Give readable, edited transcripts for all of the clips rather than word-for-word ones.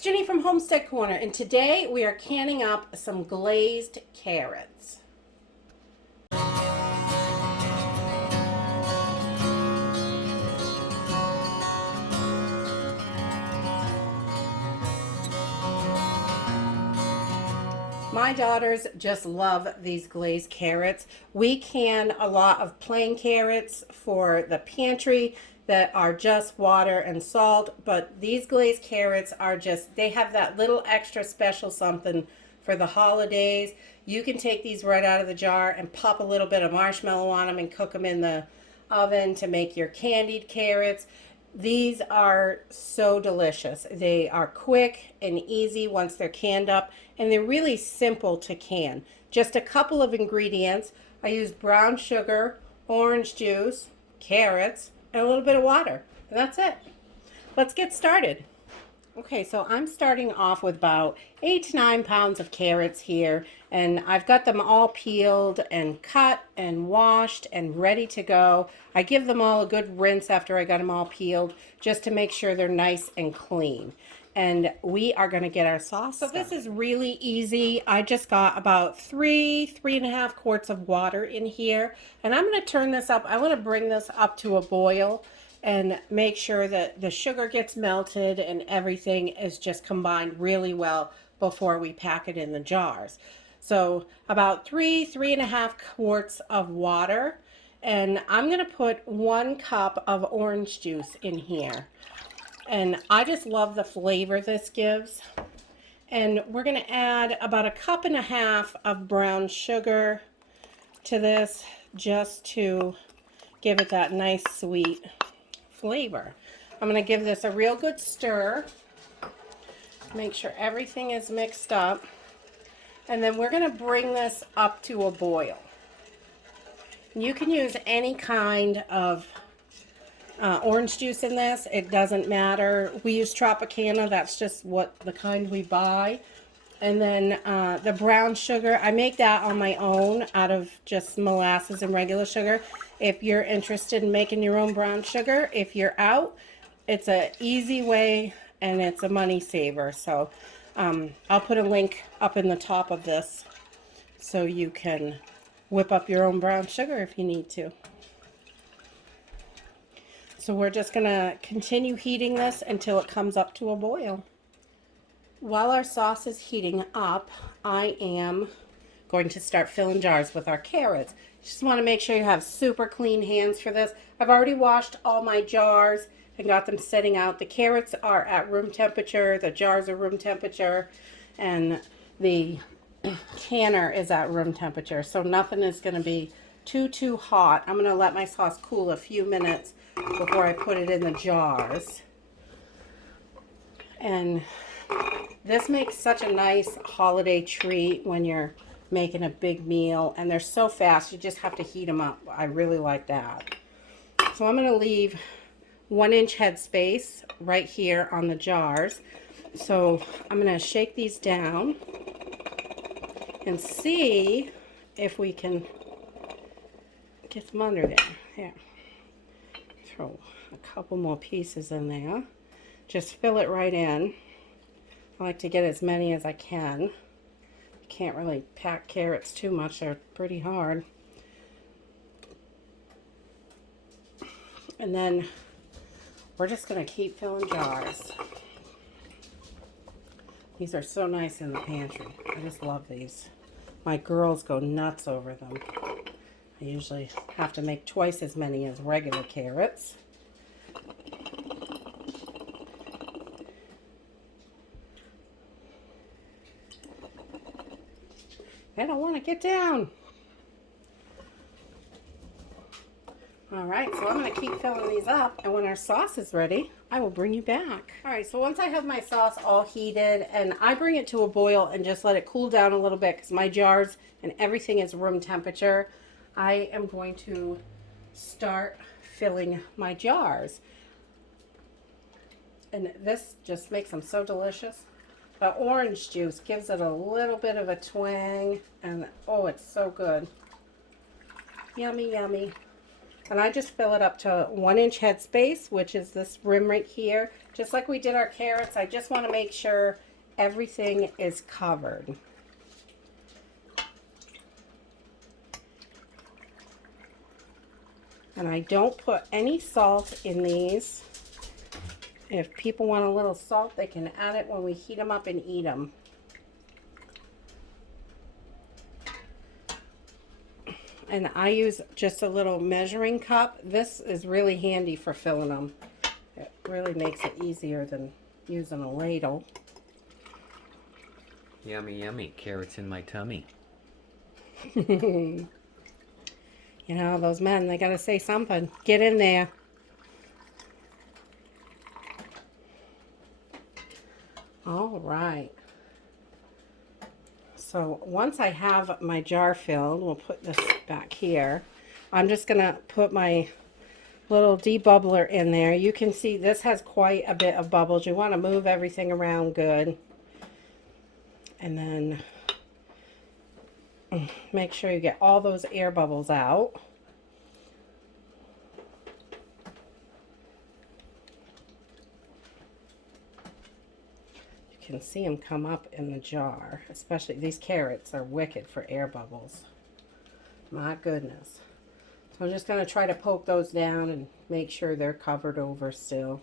Jenny from Homestead Corner, and today we are canning up some glazed carrots. My daughters just love these glazed carrots. We can a lot of plain carrots for the pantry that are just water and salt, but these glazed carrots are just, they have that little extra special something for the holidays. You can take these right out of the jar and pop a little bit of marshmallow on them and cook them in the oven to make your candied carrots. These are so delicious. They are quick and easy once they're canned up, and they're really simple to can. Just a couple of ingredients. I used brown sugar, orange juice, carrots, and a little bit of water. And that's it. Let's get started. Okay, so I'm starting off with about 8 to 9 pounds of carrots here, and I've got them all peeled and cut and washed and ready to go. I give them all a good rinse after I got them all peeled just to make sure they're nice and clean. And we are going to get our sauce. So this is really easy. I just got about 3.5 quarts of water in here, and I'm going to turn this up. I want to bring this up to a boil and make sure that the sugar gets melted and everything is just combined really well before we pack it in the jars. So about 3.5 quarts of water, and I'm going to put 1 cup of orange juice in here. And I just love the flavor this gives. And we're going to add about 1.5 cups of brown sugar to this just to give it that nice sweet flavor. I'm going to give this a real good stir. Make sure everything is mixed up. And then we're going to bring this up to a boil. You can use any kind of orange juice in this. It doesn't matter. We use Tropicana. That's just what the kind we buy. And then the brown sugar, I make that on my own out of just molasses and regular sugar. If you're interested in making your own brown sugar, if you're out, it's an easy way and it's a money saver. So I'll put a link up in the top of this so you can whip up your own brown sugar if you need to. So we're just going to continue heating this until it comes up to a boil. While our sauce is heating up, I am going to start filling jars with our carrots. Just want to make sure you have super clean hands for this. I've already washed all my jars and got them setting out. The carrots are at room temperature, the jars are room temperature, and the canner is at room temperature. So nothing is going to be too hot. I'm going to let my sauce cool a few minutes before I put it in the jars. And this makes such a nice holiday treat when you're making a big meal, and they're so fast, you just have to heat them up. I really like that. So I'm going to leave 1-inch head space right here on the jars. So I'm going to shake these down and see if we can get them under there. Here. Throw a couple more pieces in there. Just fill it right in. I like to get as many as I can. You can't really pack carrots too much. They're pretty hard. And then we're just going to keep filling jars. These are so nice in the pantry. I just love these. My girls go nuts over them. I usually have to make twice as many as regular carrots. I don't want to get down. All right, so I'm going to keep filling these up, and when our sauce is ready, I will bring you back. All right, so once I have my sauce all heated, and I bring it to a boil and just let it cool down a little bit because my jars and everything is room temperature, I am going to start filling my jars. And this just makes them so delicious. The orange juice gives it a little bit of a twang, and oh, it's so good. Yummy, yummy. And I just fill it up to 1-inch headspace, which is this rim right here. Just like we did our carrots, I just want to make sure everything is covered. And I don't put any salt in these. If people want a little salt, they can add it when we heat them up and eat them. And I use just a little measuring cup. This is really handy for filling them. It really makes it easier than using a ladle. Yummy, yummy. Carrots in my tummy. You know, those men, they gotta say something. Get in there. All right. So once I have my jar filled, we'll put this back here. I'm just gonna put my little debubbler in there. You can see this has quite a bit of bubbles. You want to move everything around good. And then make sure you get all those air bubbles out. You can see them come up in the jar. Especially these carrots are wicked for air bubbles. My goodness. So I'm just going to try to poke those down and make sure they're covered over still.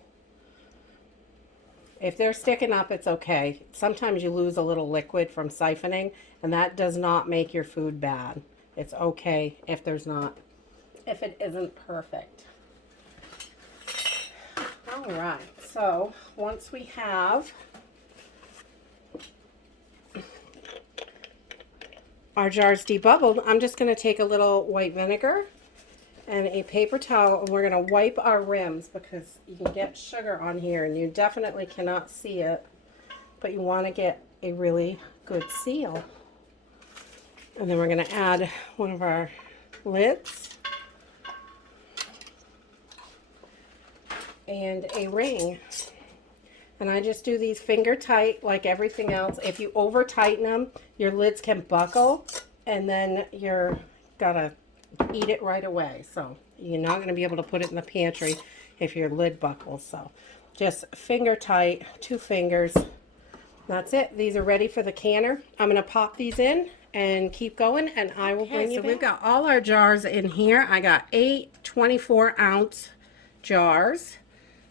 If they're sticking up, it's okay. Sometimes you lose a little liquid from siphoning, and that does not make your food bad. It's okay if there's not, if it isn't perfect. All right, so once we have our jars debubbled, I'm just going to take a little white vinegar and a paper towel, and we're going to wipe our rims because you can get sugar on here and you definitely cannot see it, but you want to get a really good seal. And then we're going to add one of our lids and a ring. And I just do these finger tight like everything else. If you over tighten them, your lids can buckle and then you're gotta eat it right away. So you're not going to be able to put it in the pantry if your lid buckles. So just finger tight, 2 fingers. That's it. These are ready for the canner. I'm going to pop these in and keep going, and I will bring you back. So we've got all our jars in here. I got 8 24-ounce jars.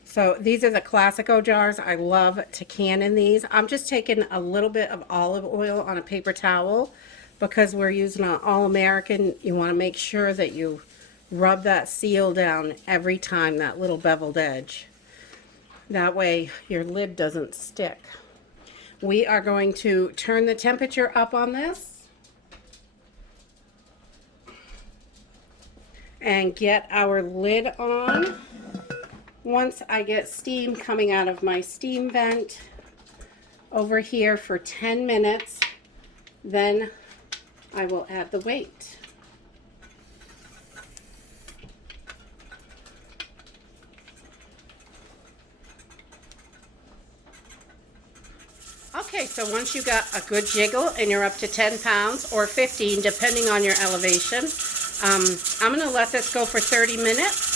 So these are the Classico jars. I love to can in these. I'm just taking a little bit of olive oil on a paper towel because we're using an all-American. You want to make sure that you rub that seal down every time, that little beveled edge. That way your lid doesn't stick. We are going to turn the temperature up on this and get our lid on. Once I get steam coming out of my steam vent over here for 10 minutes, then I will add the weight. Okay, so once you got a good jiggle and you're up to 10 pounds or 15, depending on your elevation, I'm going to let this go for 30 minutes.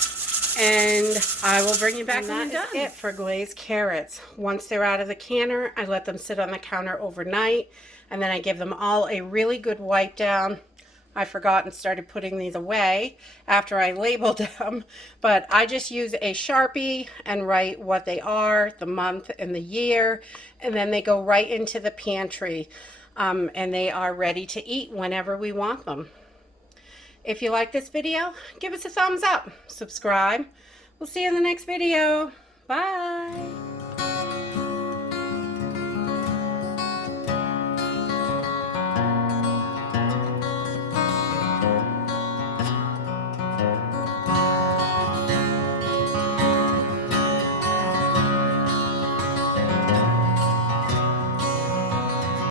And I will bring you back when I'm done. That's it for glazed carrots. Once they're out of the canner, I let them sit on the counter overnight, and then I give them all a really good wipe down. I forgot and started putting these away after I labeled them, but I just use a Sharpie and write what they are, the month and the year, and then they go right into the pantry, and they are ready to eat whenever we want them. If you like this video, give us a thumbs up, subscribe. We'll see you in the next video. Bye.